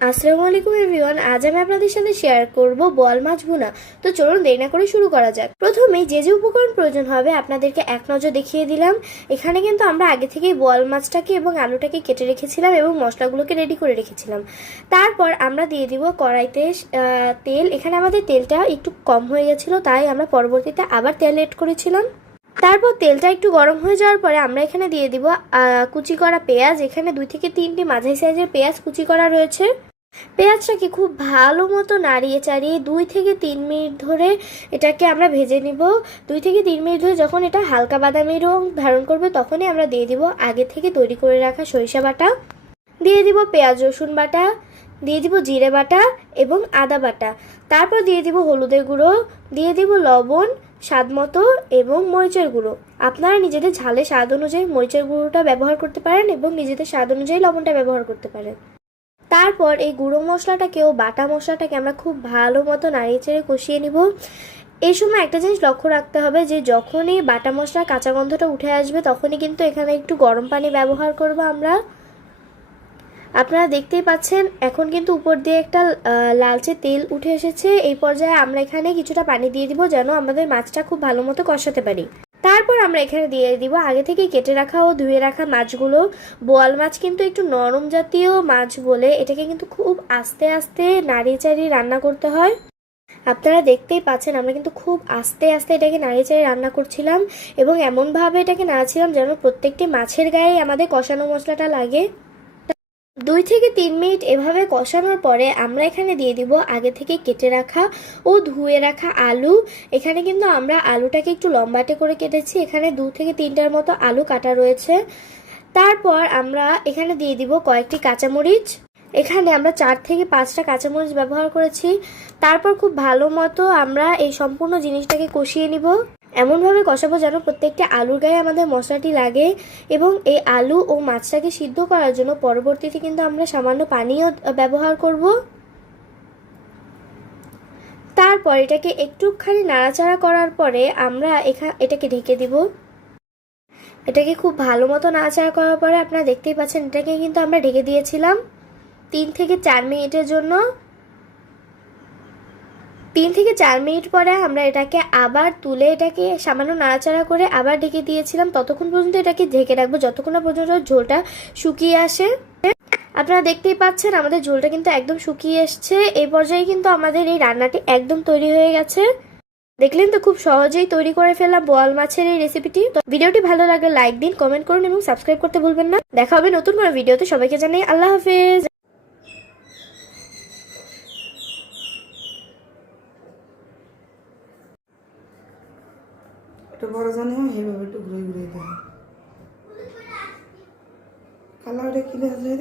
আসসালামু আলাইকুম এভরিওয়ান। আজ আমি আপনাদের সাথে শেয়ার করব বোয়াল মাছ ভুনা। তো চলুন দেরি না করে শুরু করা যাক। প্রথমেই যে যে উপকরণ প্রয়োজন হবে আপনাদেরকে এক নজর দেখিয়ে দিলাম। এখানে কিন্তু আমরা আগে থেকেই বোয়াল মাছটাকে এবং আলুটাকে কেটে রেখেছিলাম এবং মশলাগুলোকে রেডি করে রেখেছিলাম। তারপর আমরা দিয়ে দিব কড়াইতে তেল। এখানে আমাদের তেলটা একটু কম হয়ে গেছিলো, তাই আমরা পরবর্তীতে আবার তেল এড করেছিলাম। তারপর তেলটা একটু গরম হয়ে যাওয়ার পরে আমরা এখানে দিয়ে দিব কুচি করা পেঁয়াজ। এখানে 2 থেকে 3টি মাঝারি সাইজের পেঁয়াজ কুচি করা রয়েছে। পেঁয়াজটাকে খুব ভালো মতো নাড়িয়ে চাড়িয়ে 2 থেকে 3 মিনিট ধরে এটাকে আমরা ভেজে নিব। 2 থেকে 3 মিনিট ধরে যখন এটা হালকা বাদামি রং ধারণ করবে তখনই আমরা দিয়ে দিব আগে থেকে তৈরি করে রাখা সরিষা বাটা, দিয়ে দিব পেঁয়াজ রসুন বাটা, দিয়ে দিব জিরে বাটা এবং আদা বাটা। তারপর দিয়ে দিব হলুদের গুঁড়ো, দিয়ে দিব লবণ স্বাদ মতো এবং মরিচের গুঁড়ো। আপনারা নিজেদের ঝালে স্বাদ অনুযায়ী মরিচের গুঁড়োটা ব্যবহার করতে পারেন এবং নিজেদের স্বাদ অনুযায়ী লবণটা ব্যবহার করতে পারেন। তারপর এই গুঁড়ো মশলাটাকেও বাটা মশলাটাকে আমরা খুব ভালো মতো নাড়িয়ে চেড়ে কষিয়ে নিব। এই সময় একটা জিনিস লক্ষ্য রাখতে হবে যে যখনই বাটা মশলার কাঁচা গন্ধটা উঠে আসবে তখনই কিন্তু এখানে একটু গরম পানি ব্যবহার করব আমরা। আপনারা দেখতেই পাচ্ছেন এখন কিন্তু উপর দিয়ে একটা লালচে তেল উঠে এসেছে। এই পর্যায়ে আমরা এখানে কিছুটা পানি দিয়ে দিব যেন আমাদের মাছটা খুব ভালো মতো কষাতে পারি। তারপর আমরা এখানে দিয়ে দিব আগে থেকে কেটে রাখা ও ধুয়ে রাখা মাছগুলো। বোয়াল মাছ কিন্তু একটু নরম জাতীয় মাছ বলে এটাকে কিন্তু খুব আস্তে আস্তে নাড়িয়ে চাড়িয়ে রান্না করতে হয়। আপনারা দেখতেই পাচ্ছেন আমরা কিন্তু খুব আস্তে আস্তে এটাকে নাড়িয়ে চাড়িয়ে রান্না করছিলাম এবং এমনভাবে এটাকে নাড়াচ্ছিলাম যেন প্রত্যেকটি মাছের গায়ে আমাদের কষানো মশলাটা লাগে। 2 থেকে 3 মিনিট এভাবে কষানোর পরে আমরা এখানে দিয়ে দিব আগে থেকে কেটে রাখা ও ধুয়ে রাখা আলু। এখানে কিন্তু আমরা আলুটাকে একটু লম্বাটে করে কেটেছি। এখানে 2 থেকে 3টার মতো আলু কাটা রয়েছে। তারপর আমরা এখানে দিয়ে দিব কয়েকটি কাঁচামরিচ। এখানে আমরা 4 থেকে 5টা কাঁচামরিচ ব্যবহার করেছি। তারপর খুব ভালো মতো আমরা এই সম্পূর্ণ জিনিসটাকে কষিয়ে নিব। এমনভাবে কষাবো যেন প্রত্যেকটা আলুর গায়ে আমাদের মশলাটি লাগে এবং এই আলু ও মাছটাকে সিদ্ধ করার জন্য পরবর্তীতে কিন্তু আমরা সামান্য পানিও ব্যবহার করব। তারপর এটাকে একটুখানি নাড়াচাড়া করার পরে আমরা এটাকে ঢেকে দিব। এটাকে খুব ভালো মতো নাড়াচাড়া করার পরে আপনারা দেখতেই পাচ্ছেন এটাকে কিন্তু আমরা ঢেকে দিয়েছিলাম 3 থেকে 4 মিনিটের জন্য। 3 থেকে 4 মিনিট পরে আমরা এটাকে আবার তুলে এটাকে সামান্য নাড়াচাড়া করে আবার ঢেকে দিয়েছিলাম। ততক্ষণ পর্যন্ত এটাকে ঢেকে রাখবো যতক্ষণ না পর্যন্ত ঝোলটা শুকিয়ে আসে। আপনারা দেখতেই পাচ্ছেন আমাদের ঝোলটা কিন্তু একদম শুকিয়ে এসছে। এই পর্যায়ে কিন্তু আমাদের এই রান্নাটি একদম তৈরি হয়ে গেছে। দেখলেন তো খুব সহজেই তৈরি করে ফেললাম বোয়াল মাছের এই রেসিপিটি। তো ভিডিওটি ভালো লাগলে লাইক দিন, কমেন্ট করুন এবং সাবস্ক্রাইব করতে ভুলবেন না। দেখা হবে নতুন কোনো ভিডিওতে। সবাইকে জানাই আল্লাহ হাফেজ। একটা বড় জানি এইভাবে একটু ঘুরে ঘুরে দেয় কালারটা কিনে আসবে